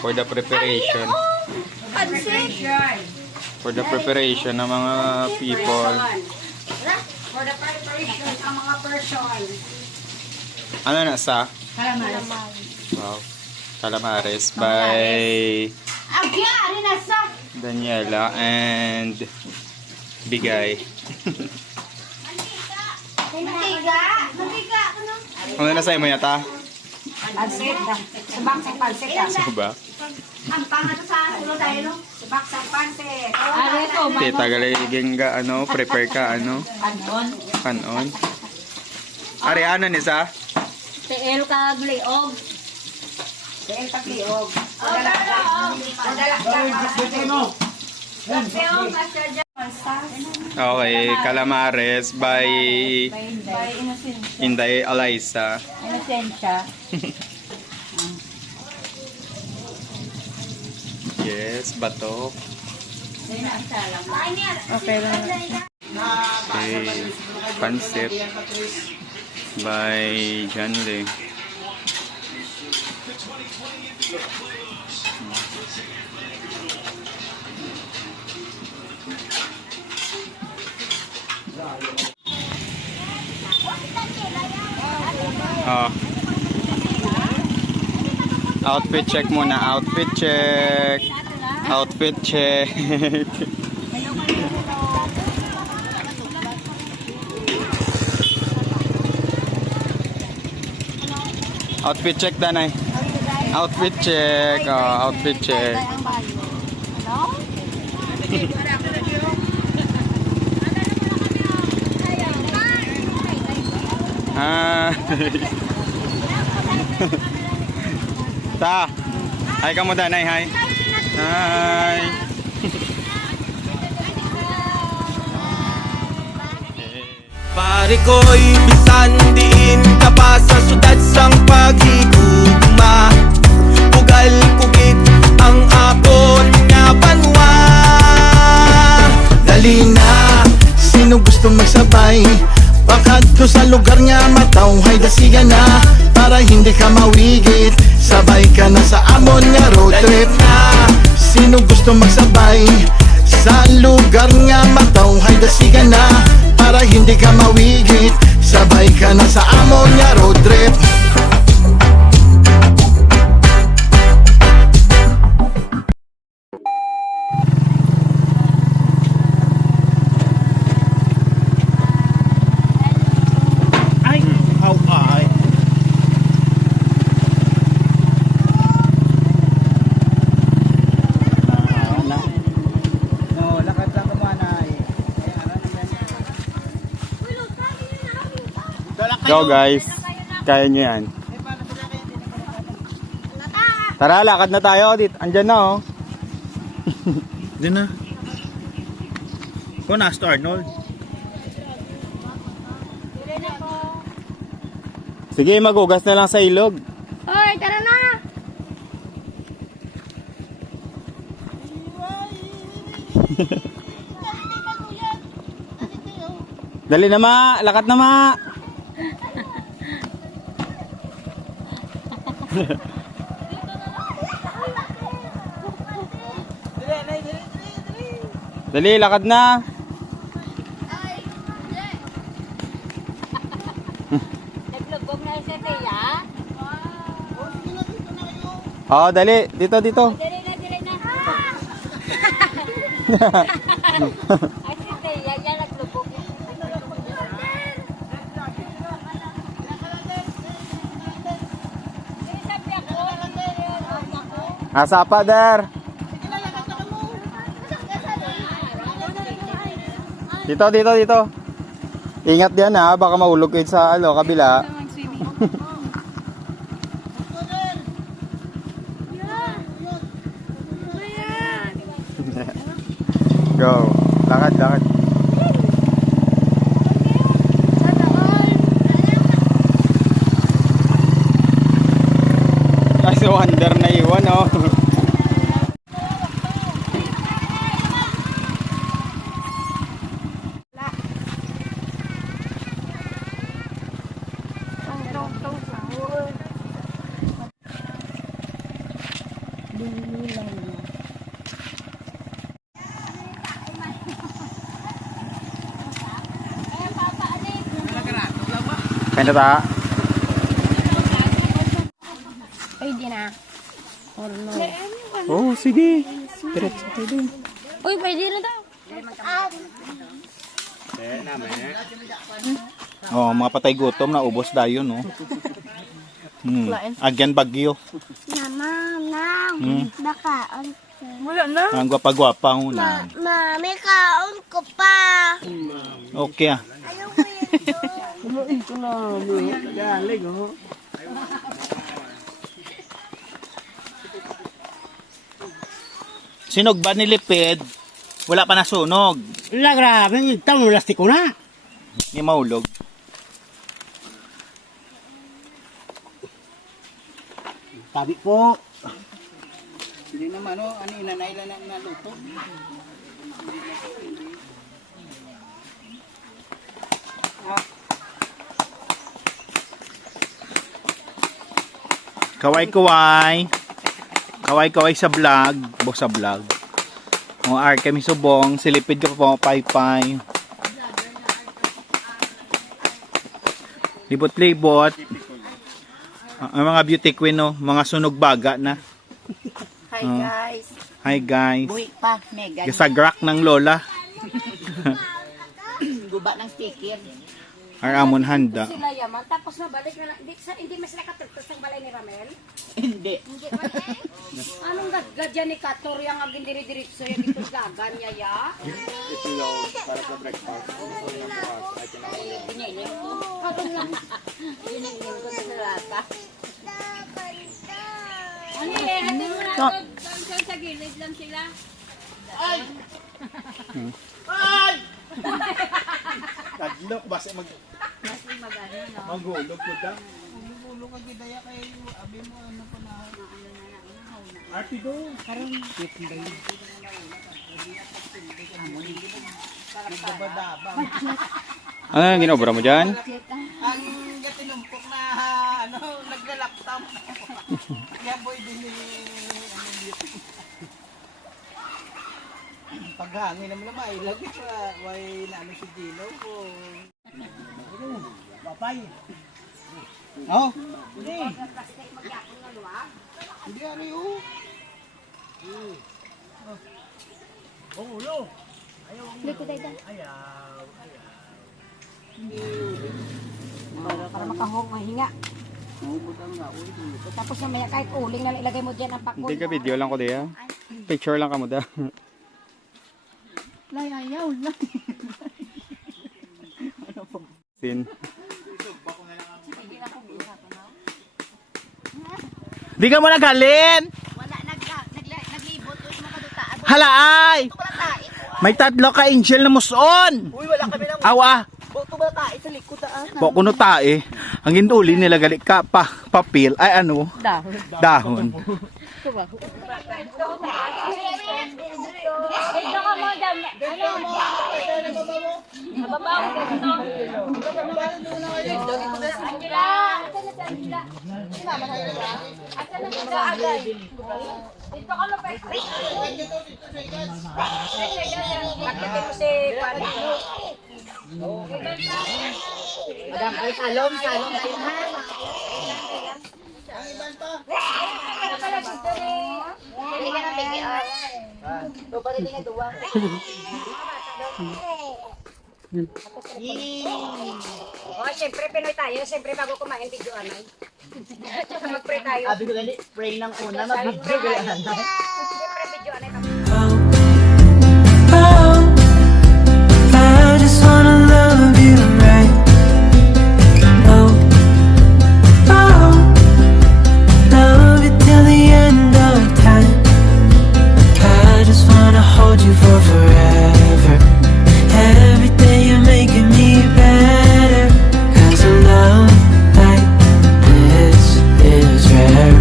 for the preparation. For the preparation ng mga people. For the preparation ng mga person. Ano na sa? Calamares. Wow. Calamares by Agya, ano na sa? Daniela and Bigay. Mantiga. Mantiga. Ano na sa'yo mo yata? Pansit. Subak sa pansit. Ano ba? Ang pangat sa sulo tayo, no? Subak sa pansit. Tita galiging ka, ano, prepare ka, ano? Kanon. Ari, ano ni sa? TL ka gliog. TL ka gliog. Okay, Calamares by Inday Eliza. Inosensya. Yes, bato. Okay lang. Okay, Pansit by Janle. Oh. Outfit check muna. Outfit check. Outfit check. Outfit check, Danay. Outfit check. Oh, outfit check. Ah. Ta. Hi ka mo, Danay. Hi. Hi. Pare ko'y bisan diin ka pa sa syudad sang paghigugma. Pugal kugit ang apon nga banwa. Dali na, sino gusto magsabay? Pakadto sa lugar nga matawhay dasigan na. Para hindi ka mawigit, sabay ka na sa amon nga road trip na. Sino gusto magsabay? Sa lugar nga matawhay dasigan na. Para hindi ka mawigit, sabay ka na sa amon nga road trip. Ay, how ay. No, lakad lang naman ay. Go, guys. Kaya nyo yan. Tara, lakad na tayo. Andyan na, oh. Diyan na. Kung nasa Arnold. Sige, magugas na lang sa ilog. Hoy, tara na! Dali na, ma. Lakad na, ma. Dali, lakad na. Naglugog na sa tiya. Oh, dali. Dito, dito. Dire na, dire na. Ay, si tiya, yan naglugog. Asa pa, der. Dito, dito, dito. Ingat diyan, ha. Baka mahulog kayo sa kabila. Go. Lakad, lakad. Ay, si Wonder na iwan, oh. Kaya na ta. Pwede na. Or no. Oh, sige. Diretso tayo dun. Uy, pwede na daw. Oh, mga patay gutom na ubos dayon, no. Agyan bagyo. Nakaon. Wala na. Ang gwapa-gwapa ho na. Mami, kaon ko pa. Okay ah. Ayaw ko yun Kumain ko na. Galing, oh. Sinog ba nilipid? Wala pa nasunog. Wala, grabe. Ito, lastik ko na. Hindi maulog. Sabi po. Hindi naman, no? Ano, inanay lang na luto. Kaway-kaway. Kaway-kaway sa vlog. Bo sa vlog. Mga ar kami subong. Silipid ka pa mga paypay. Libot-libot. Ang mga beauty queen, no? Mga sunog baga na. Hi, guys. Hi guys. Buhi pa, mega. Gasagrak ng lola. Guba ng speaker. Ar amon handa. Sila yaman, tapos nabalik na lang. Hindi mas nakatagtos ng balay ni Ramel? Hindi. Hindi man eh. Anong gadgadyan ni Kator yung aging diri-diritso yung dito gagan niya ya? Piniling ko. Piniling ko sa lata. Ano eh, hati mo na doon sa gilid lang sila. Tadlok basta mag magulog ko ta. Arte do. Ano yung ginobra mo dyan? Ang gatinumpok na ano, naglalaptop. Kaya boy din ni paghangin naman naman ay lagi pa way na ano si Gino ko. Papay. Oh. Hindi. Hindi ano yun. Para makahong mahinga. Tapos mamaya kahit uling na lang ilagay mo dyan ang pakul. Hindi ka video lang ko diya. Picture lang ka mo da. Layayaw lang. Sin. Di ka mo nagalin. Wala, naglibot. Uy, makadutaan. Halaay. Ito pala tayo. May tatlo ka angel na muson. Uy, wala kami ng Awa. boto ba tayo sa likod ah. Po kuno tae. Ang ginuli nila gali ka papel ay ano? Dahon. Dito ka mo dyan. Ano mo? Mababaw ko dito. Angela! Asa na si Angela? Asa na siya agad? Dito ka mo, Petri. Nakita mo si Kwani. Madam, ay salom tayo ha. Ano pala dito ni? Hindi ka na bigyan. Ito pa rin nga duwa. Oh, siyempre Pinoy tayo. Siyempre bago kumain, video anay. Tsaka mag-pray tayo. Abi ko dali, pray ng una, mabigyo ko yan. Siyempre video anay. I just wanna love you right. Oh, oh, love you till the end of time. I just wanna hold you for forever. Every day you're making me better. 'Cause a love like this is rare,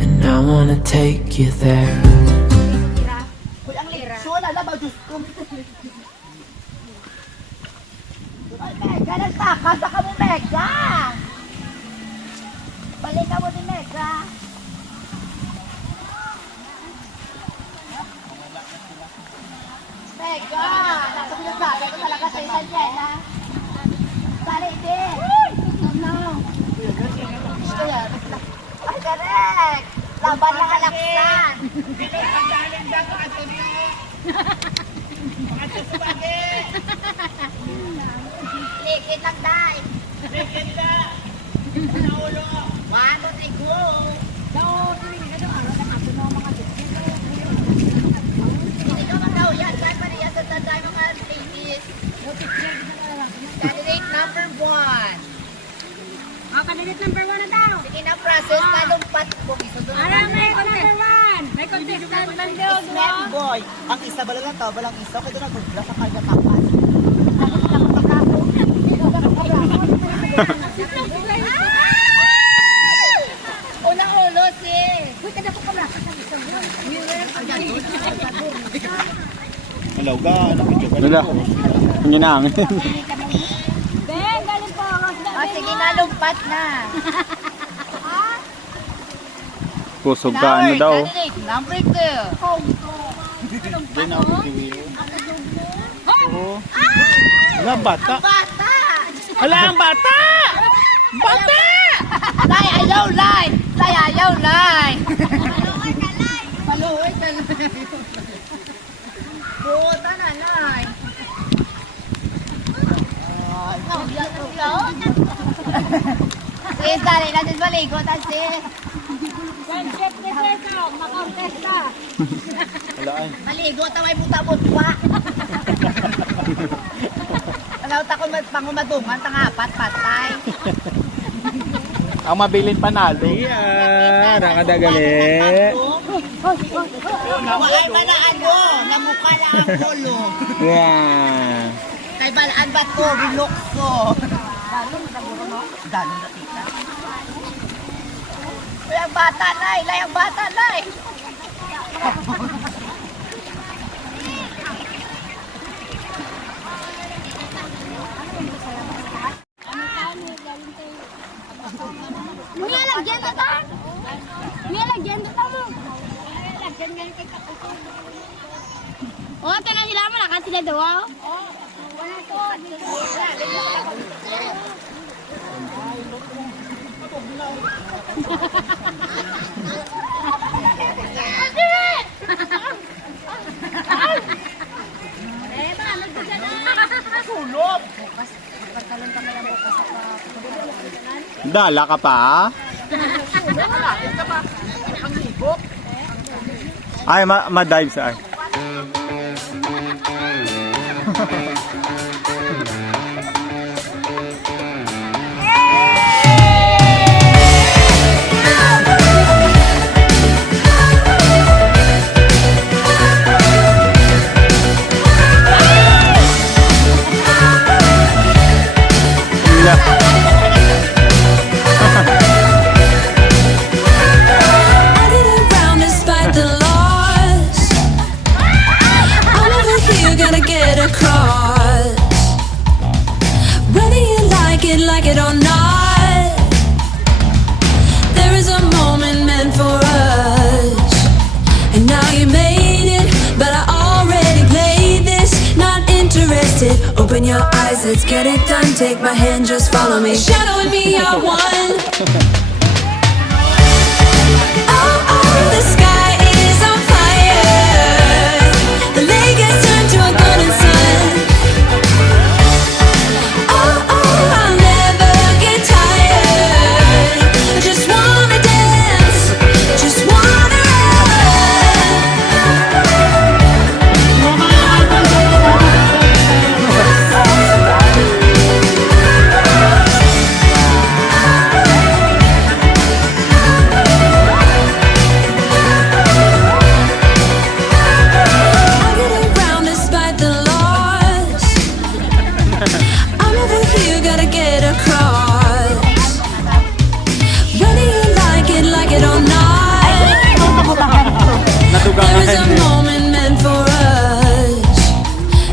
and I wanna take you there. Uy, ang likso na lang, Diyos ko. Ay, Mega, nagtaka sa ka mo, Mega. Balik ka mo din, Mega. Mega, nasa sinasabi ko talaga sa isang Jenna. Balik din. Laban ng alaksan. Likit lang tayo. Likit lang. One, two, three, go. Hindi ka magaw yan. Saan pa niya sa tatay mga ladies? Candidate number 1. Candidate number 1 na daw. Sige na, process na lumpat po. May contestant. May contestant lang daw. Snack boy. Ang isa bala na to, balang isa. Kaya doon nagugla sa kanya tapas. Ulo-ulo si. Hello ga, nakidyo ka Wala. Ang ginangin. Ben, galing po. Sige na, lumpat na. Kusog ka ano daw. Candidate number 2. Diyan ako kiwiyo. Oo. Wala, bata. Bata! Hala, ang bata! Bata! Lay, ayaw, lay! Lay, ayaw, lay! Maluwi ka, lay! Buta na, lay! Sis, dali natin maligo, sis! Check this out. Makontesta. Wala ay. Maligo, taway buta-butwa! Alaw ta kung pangumadungan, tangapat, patay! Ang mabilin panalo. Iya, nakadagali. Wala ba na ano? Namukha lang ang kulo. Wow. Kay balaan ba to? Bilokso. Dalo na tita. Layang bata, lay! Layang bata, lay! May lagyan na ta. May lagyan na ta mo. Oh, tanan sila mo na sila daw. Dala ka pa? Ay, ma-dive sa ay. I didn't round despite the loss. I'm over here, gonna get across. Whether you like it or not, there is a moment meant for us. And now you made it, but I already played this. Not interested. Open your eyes, let's get it done. Take my hand, just follow me. Shadowing me, I won. Oh, oh, the sky is on fire. The lake has turned to a golden sun. Oh, oh, I'll never get tired. I just wanna dance, just wanna I get around despite the loss. I'm over here, gotta get across. Whether you like it or not, there is a moment meant for us.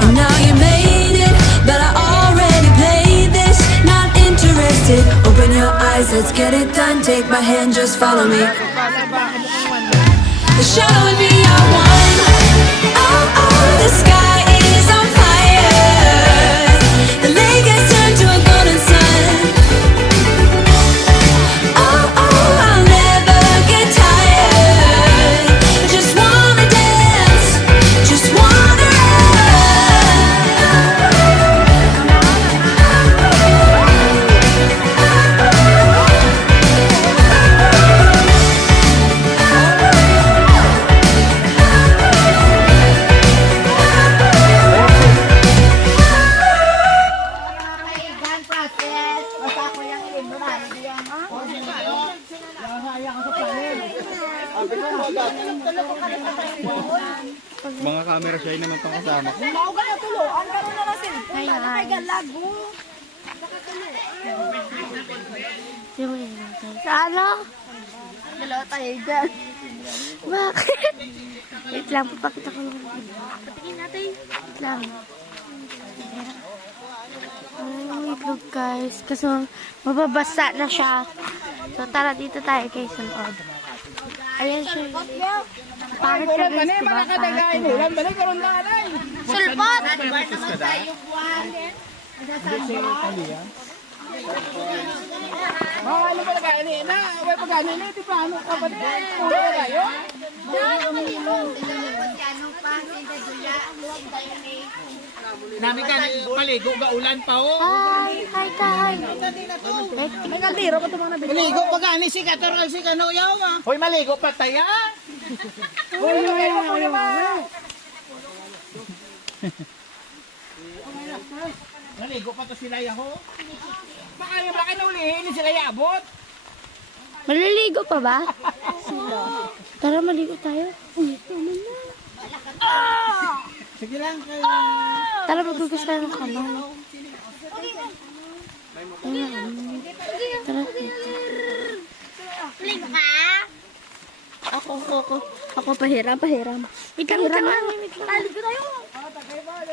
And now you made it, but I already played this. Not interested. Open your eyes, let's get it done. Take my hand, just follow me. The shadow in me, I won. Oh, oh, the sky is on fire. The lake has turned to a golden sun. Oh, oh, I'll never get tired. itong kasama ko. Mao ka na tulo. Ang karon na rasin. Kaya kay galago. Sa ano? Dalawa tayo dyan. Bakit? Wait lang, papakita ko lang. Patingin natin. Wait lang. Ang itlog guys. Kasi mababasa na siya. So tara dito tayo guys sa loob. Ayan siya. Bakit ka guys, diba? Sulpot! Ano ba nagkain na? Abay pagkain na, di pa ano ka ba? Ano ba tayo? Namin ka, paligo ga ulan pa oh. Hi, tay. May kaldero pa tumang nabili. Maligo pagkain si Kator si Kano yaw ah. Hoy, maligo pa tayo. Maligo pa to sila yaho. Baka yung bakit na ulihin sila yabot. Maliligo pa ba? Tara, maligo tayo. Sige lang kayo. Tara, maghugas tayo ng kamay. Tara, Link ka? Ako, pahiram. Wait lang. Tali ko tayo.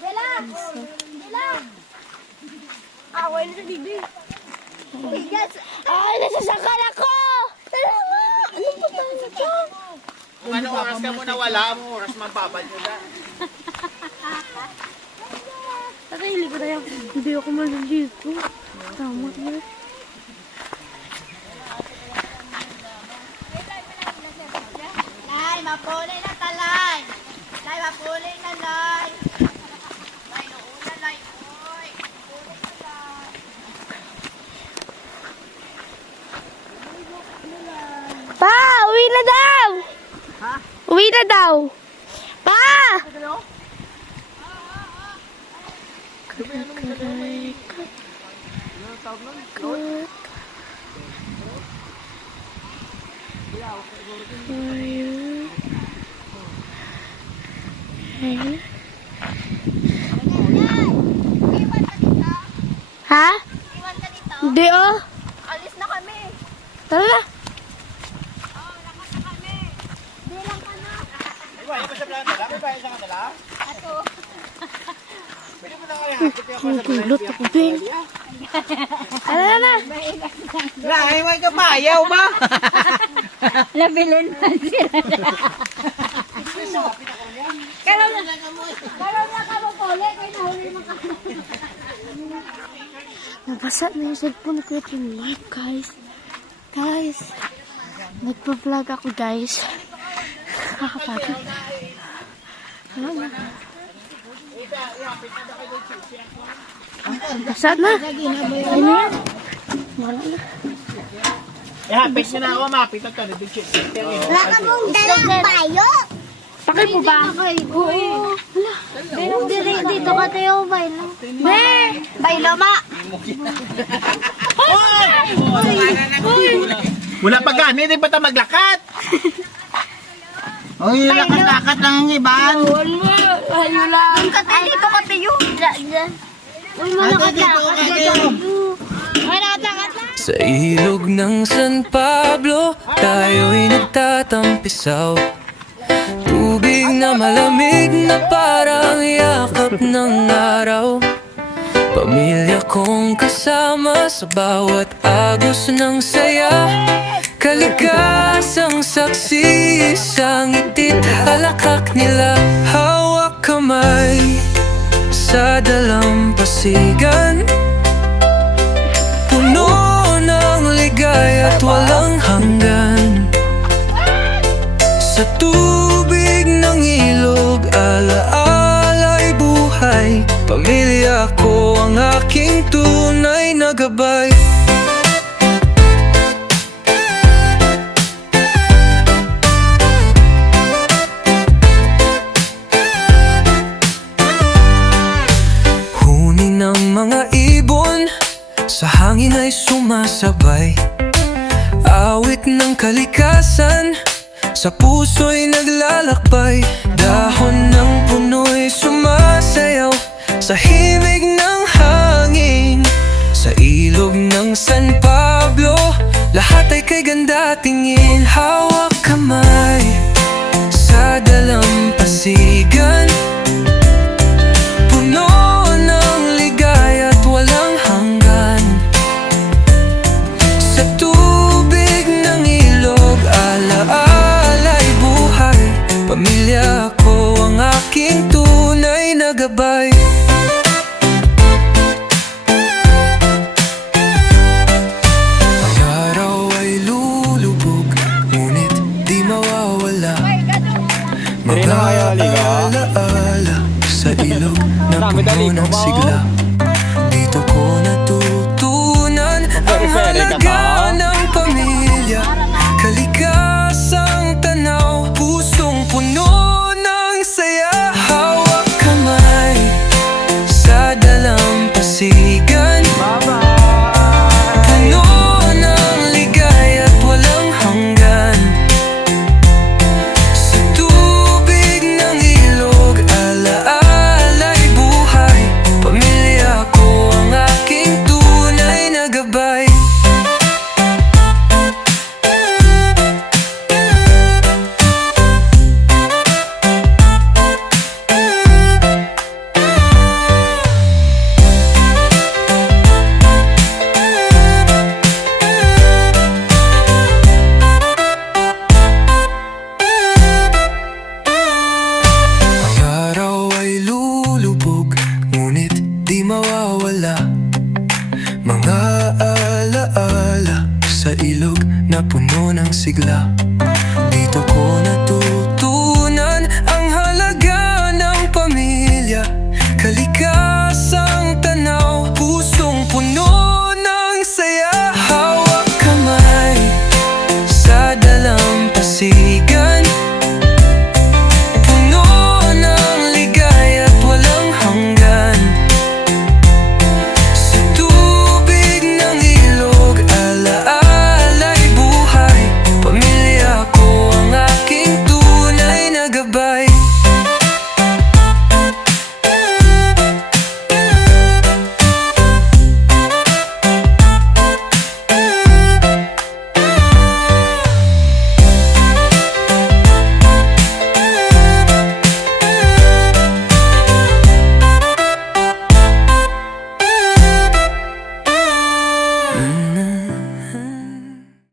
Relax. Away na sa bibi. Yes. Ay, nasasakal ako! Tara nga! Ano ba tayo ito? Kung ano oras ka muna wala mo, oras mababad mo na. Tara, hiligo tayo. Hindi ako maliligo. Tama na. Lay, mapulay na talay. Lay, mapulay na lay. Lay, noon lay. Oy. Pa! Uwi na daw! Uwi na daw! Pa! Ha? Iwan ka dito. Hindi oh. Alis na kami. Tara na. Ang gulot ako, Ben. Tara na. Ay, may kapayaw ba? Labilin pa sila. Karoon na ka mo pole. Kaya nahuli mo ka. Nabasa na yung cellphone ko yung live, guys. Guys. Nagpa-vlog ako, guys. Kakapagod. Ano na? Nabasa na. Ano yan? Wala na. Hapit nyo na ako, mapit at ano, bitch. Wala ka mong dalang bayo. Pakay mo ba? Oo. Wala. Dito ka tayo, Baylo. Baylo ma. Wala pa gani, di ba ta maglakat? Oy, lakat-lakat lang ang iban. Ayaw lang. Ka tayo dito ka tayo. Uy, malakad na. Sa ilog ng San Pablo, tayo'y nagtatampisaw. Tubig na malamig na parang yakap ng araw. Pamilya kong kasama sa bawat agos ng saya. Kalikasang saksi sa ngitit halakak nila. Hawak kamay sa dalampasigan, puno ng ligaya at walang hanggan. Sa tubig ng ilog, alaala'y buhay. Pamilya ko ang aking tunay na gabay. Huni ng mga ibon, sa hangin ay sumasabay. Awit ng kalikasan, sa puso'y naglalakbay. Dahon ng puno'y sumasayaw sa himig ng hangin, sa ilog ng San Pablo. Lahat ay kay ganda tingin. Hawak kamay sa dalampasigan, puno ng ligaya at walang hanggan. Sa tubig ng ilog, alaala'y buhay. Pamilya ko ang aking tunay na gabay. Ang araw ay lulubog, ngunit di mawawala. Mga alaala sa ilog na puno ng sigla. Dito ko natutunan ang halaga ng pamilya. Kaligasang tanaw, pusong puno ng saya. Hawak kamay sa dalampasigan, puno ng ligaya at walang hanggan. Sa tubig ng ilog, alaala'y buhay. Pamilya ko ang aking tunay na gabay. Ang araw ay lulubog, ngunit di mawawala. Mga alaala sa ilog na puno ng sigla. Dito ko